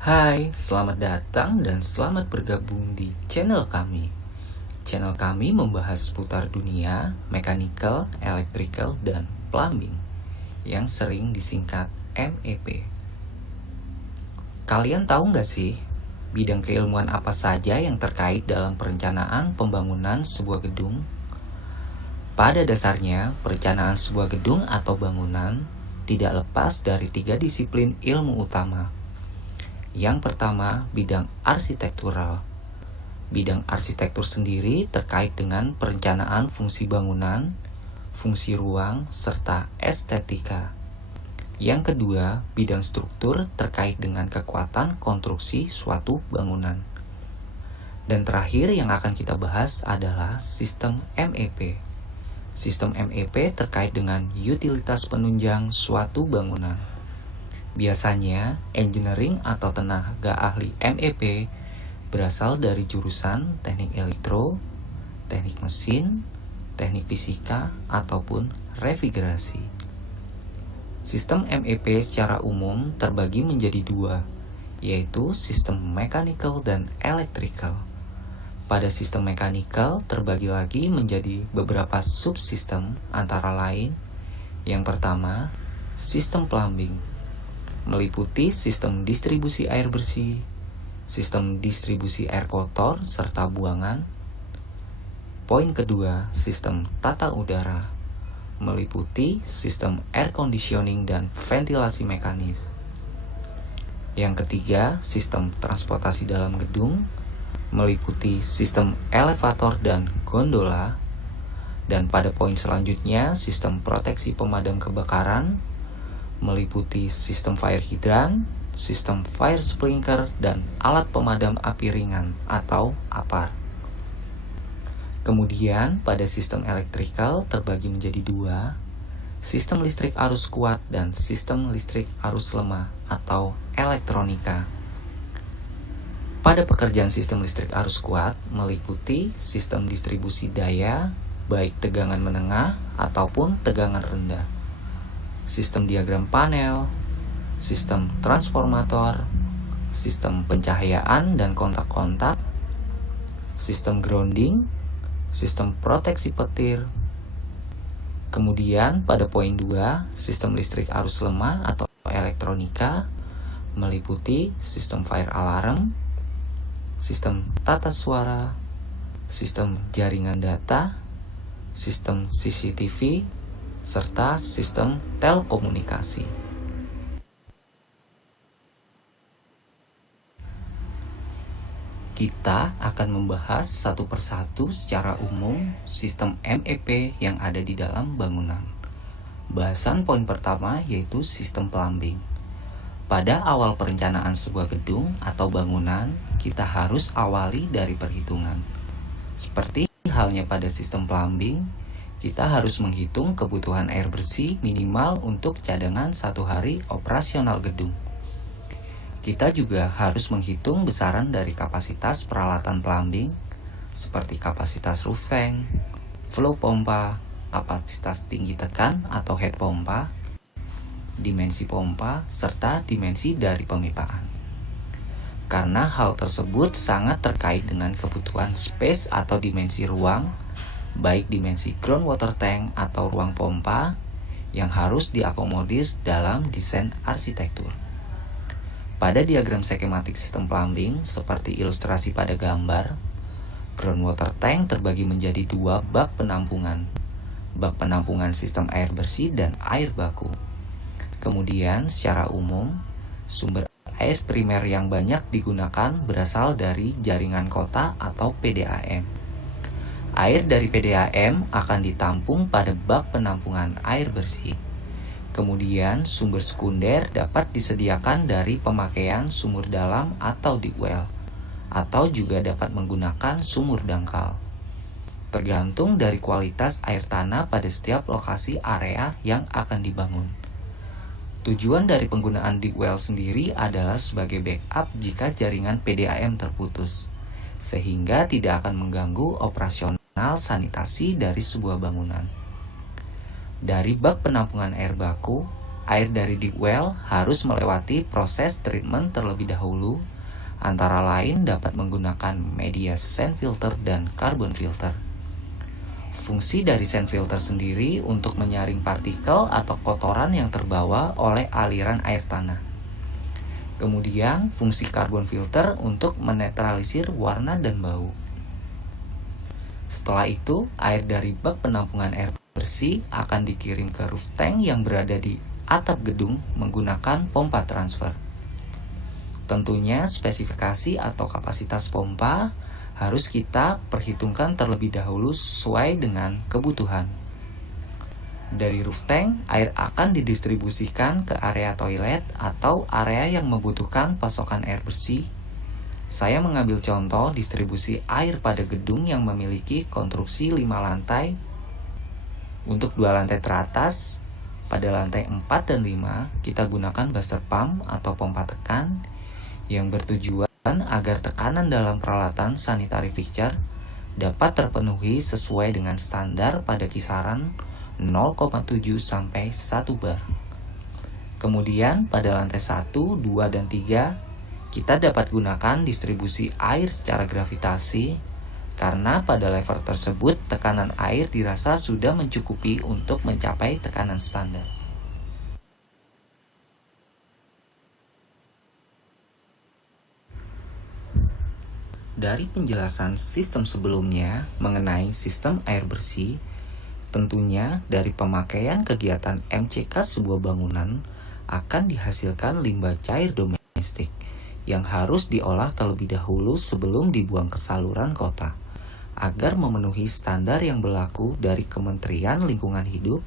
Hai, selamat datang dan selamat bergabung di channel kami. Channel kami membahas seputar dunia, mechanical, electrical, dan plumbing yang sering disingkat MEP. Kalian tahu nggak sih, bidang keilmuan apa saja yang terkait dalam perencanaan pembangunan sebuah gedung? Pada dasarnya, perencanaan sebuah gedung atau bangunan tidak lepas dari 3 disiplin ilmu utama. Yang pertama, bidang arsitektural. Bidang arsitektur sendiri terkait dengan perencanaan fungsi bangunan, fungsi ruang, serta estetika. Yang kedua, bidang struktur terkait dengan kekuatan konstruksi suatu bangunan. Dan terakhir yang akan kita bahas adalah sistem MEP. Sistem MEP terkait dengan utilitas penunjang suatu bangunan. Biasanya, engineering atau tenaga ahli MEP berasal dari jurusan teknik elektro, teknik mesin, teknik fisika, ataupun refrigerasi. Sistem MEP secara umum terbagi menjadi dua, yaitu sistem mechanical dan electrical. Pada sistem mechanical terbagi lagi menjadi beberapa subsistem antara lain. Yang pertama, sistem plumbing, meliputi sistem distribusi air bersih, sistem distribusi air kotor, serta buangan. Poin kedua, sistem tata udara, meliputi sistem air conditioning dan ventilasi mekanis. Yang ketiga, sistem transportasi dalam gedung, meliputi sistem elevator dan gondola. Dan pada poin selanjutnya, sistem proteksi pemadam kebakaran, meliputi sistem fire hydrant, sistem fire sprinkler, dan alat pemadam api ringan atau APAR. Kemudian pada sistem elektrikal terbagi menjadi dua, sistem listrik arus kuat dan sistem listrik arus lemah atau elektronika. Pada pekerjaan sistem listrik arus kuat meliputi sistem distribusi daya, baik tegangan menengah ataupun tegangan rendah, sistem diagram panel, sistem transformator, sistem pencahayaan dan kontak-kontak, sistem grounding, sistem proteksi petir. Kemudian pada poin 2, sistem listrik arus lemah atau elektronika meliputi sistem fire alarm, sistem tata suara, sistem jaringan data, sistem CCTV, serta sistem telekomunikasi. Kita akan membahas satu persatu secara umum sistem MEP yang ada di dalam bangunan. Bahasan poin pertama yaitu sistem plumbing. Pada awal perencanaan sebuah gedung atau bangunan, kita harus awali dari perhitungan. Seperti halnya pada sistem plumbing, kita harus menghitung kebutuhan air bersih minimal untuk cadangan 1 hari operasional gedung. Kita juga harus menghitung besaran dari kapasitas peralatan plumbing, seperti kapasitas roof tank, flow pompa, kapasitas tinggi tekan atau head pompa, dimensi pompa, serta dimensi dari pemipaan. Karena hal tersebut sangat terkait dengan kebutuhan space atau dimensi ruang, baik dimensi groundwater tank atau ruang pompa yang harus diakomodir dalam desain arsitektur. Pada diagram skematik sistem plumbing seperti ilustrasi pada gambar, groundwater tank terbagi menjadi 2 bak penampungan. Bak penampungan sistem air bersih dan air baku. Kemudian secara umum, sumber air primer yang banyak digunakan berasal dari jaringan kota atau PDAM. Air dari PDAM akan ditampung pada bak penampungan air bersih. Kemudian sumber sekunder dapat disediakan dari pemakaian sumur dalam atau deep well, atau juga dapat menggunakan sumur dangkal. Tergantung dari kualitas air tanah pada setiap lokasi area yang akan dibangun. Tujuan dari penggunaan deep well sendiri adalah sebagai backup jika jaringan PDAM terputus, sehingga tidak akan mengganggu operasional sanitasi dari sebuah bangunan. Dari bak penampungan air baku, air dari deep well harus melewati proses treatment terlebih dahulu, antara lain dapat menggunakan media sand filter dan carbon filter. Fungsi dari sand filter sendiri untuk menyaring partikel atau kotoran yang terbawa oleh aliran air tanah. Kemudian, fungsi carbon filter untuk menetralisir warna dan bau. Setelah itu, air dari bak penampungan air bersih akan dikirim ke roof tank yang berada di atap gedung menggunakan pompa transfer. Tentunya spesifikasi atau kapasitas pompa harus kita perhitungkan terlebih dahulu sesuai dengan kebutuhan. Dari roof tank, air akan didistribusikan ke area toilet atau area yang membutuhkan pasokan air bersih. Saya mengambil contoh distribusi air pada gedung yang memiliki konstruksi 5 lantai. Untuk 2 lantai teratas, pada lantai 4 dan 5, kita gunakan buster pump atau pompa tekan yang bertujuan agar tekanan dalam peralatan sanitary fixture dapat terpenuhi sesuai dengan standar pada kisaran 0,7 sampai 1 bar. Kemudian pada lantai 1, 2, dan 3, kita dapat gunakan distribusi air secara gravitasi karena pada level tersebut tekanan air dirasa sudah mencukupi untuk mencapai tekanan standar. Dari penjelasan sistem sebelumnya mengenai sistem air bersih, tentunya dari pemakaian kegiatan MCK sebuah bangunan akan dihasilkan limbah cair domestik yang harus diolah terlebih dahulu sebelum dibuang ke saluran kota agar memenuhi standar yang berlaku dari Kementerian Lingkungan Hidup,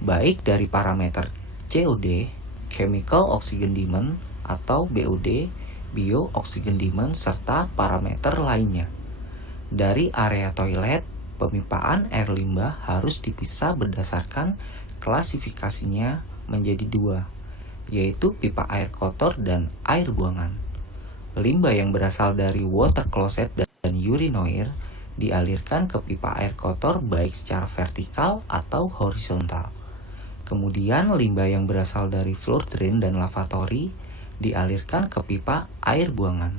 baik dari parameter COD, Chemical Oxygen Demand, atau BOD, Bio Oxygen Demand, serta parameter lainnya. Dari area toilet, pemipaan air limbah harus dipisah berdasarkan klasifikasinya menjadi 2, yaitu pipa air kotor dan air buangan. Limbah yang berasal dari water closet dan urinoir dialirkan ke pipa air kotor baik secara vertikal atau horizontal. Kemudian limbah yang berasal dari floor drain dan lavatory dialirkan ke pipa air buangan.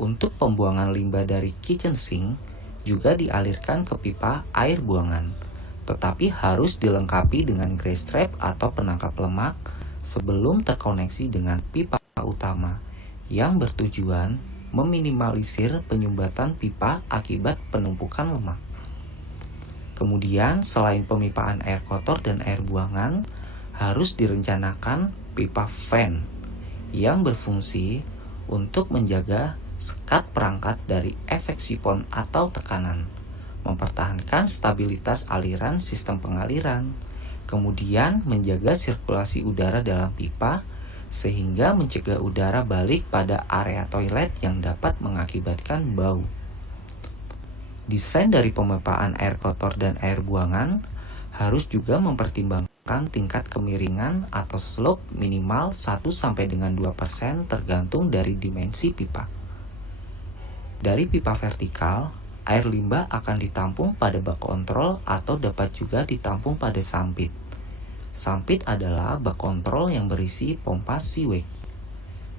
Untuk pembuangan limbah dari kitchen sink juga dialirkan ke pipa air buangan, tetapi harus dilengkapi dengan grease trap atau penangkap lemak sebelum terkoneksi dengan pipa utama yang bertujuan meminimalisir penyumbatan pipa akibat penumpukan lemak. Kemudian, selain pemipaan air kotor dan air buangan, harus direncanakan pipa fan yang berfungsi untuk menjaga sekat perangkat dari efek sipon atau tekanan, mempertahankan stabilitas aliran sistem pengaliran, kemudian menjaga sirkulasi udara dalam pipa sehingga mencegah udara balik pada area toilet yang dapat mengakibatkan bau. Desain dari pemipaan air kotor dan air buangan harus juga mempertimbangkan tingkat kemiringan atau slope minimal 1 sampai dengan 2% tergantung dari dimensi pipa. Dari pipa vertikal, air limbah akan ditampung pada bak kontrol atau dapat juga ditampung pada sampit. Sampit adalah bak kontrol yang berisi pompa sewage.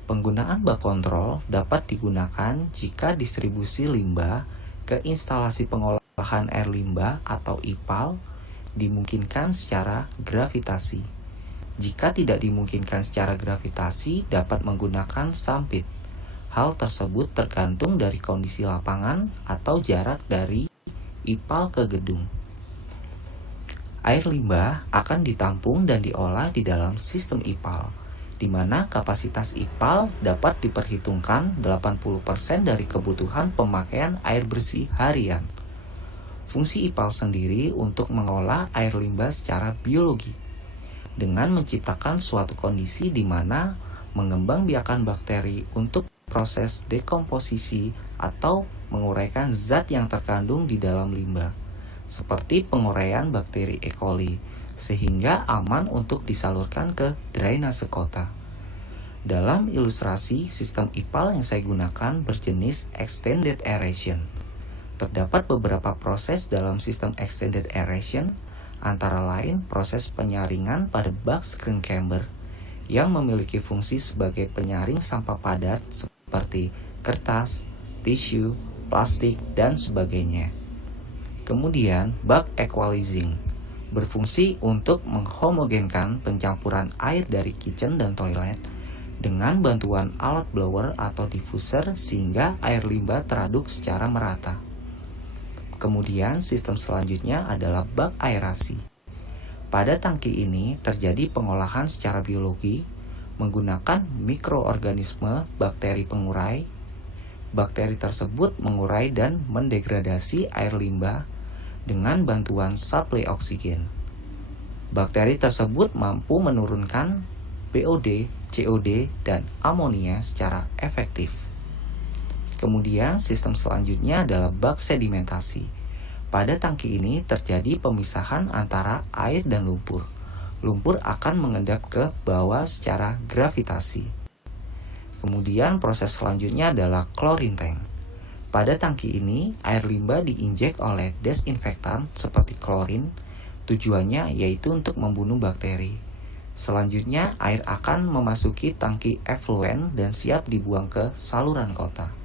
Penggunaan bak kontrol dapat digunakan jika distribusi limbah ke instalasi pengolahan air limbah atau IPAL dimungkinkan secara gravitasi. Jika tidak dimungkinkan secara gravitasi, dapat menggunakan sampit. Hal tersebut tergantung dari kondisi lapangan atau jarak dari IPAL ke gedung. Air limbah akan ditampung dan diolah di dalam sistem IPAL, di mana kapasitas IPAL dapat diperhitungkan 80% dari kebutuhan pemakaian air bersih harian. Fungsi IPAL sendiri untuk mengolah air limbah secara biologi, dengan menciptakan suatu kondisi di mana mengembangbiakan bakteri untuk proses dekomposisi atau menguraikan zat yang terkandung di dalam limbah, seperti penguraian bakteri E. coli, sehingga aman untuk disalurkan ke drainase kota. Dalam ilustrasi sistem IPAL yang saya gunakan berjenis extended aeration. Terdapat beberapa proses dalam sistem extended aeration, antara lain proses penyaringan pada bag screen camber yang memiliki fungsi sebagai penyaring sampah padat seperti kertas, tisu, plastik, dan sebagainya. Kemudian, bag equalizing berfungsi untuk menghomogenkan pencampuran air dari kitchen dan toilet dengan bantuan alat blower atau diffuser sehingga air limbah teraduk secara merata. Kemudian sistem selanjutnya adalah bag aerasi. Pada tangki ini terjadi pengolahan secara biologi menggunakan mikroorganisme bakteri pengurai. Bakteri tersebut mengurai dan mendegradasi air limbah dengan bantuan suplai oksigen. Bakteri tersebut mampu menurunkan BOD, COD, dan amonia secara efektif. Kemudian sistem selanjutnya adalah bag sedimentasi. Pada tangki ini terjadi pemisahan antara air dan lumpur. Lumpur akan mengendap ke bawah secara gravitasi. Kemudian proses selanjutnya adalah chlorine tank. Pada tangki ini, air limbah diinjek oleh desinfektan seperti klorin. Tujuannya yaitu untuk membunuh bakteri. Selanjutnya, air akan memasuki tangki effluent dan siap dibuang ke saluran kota.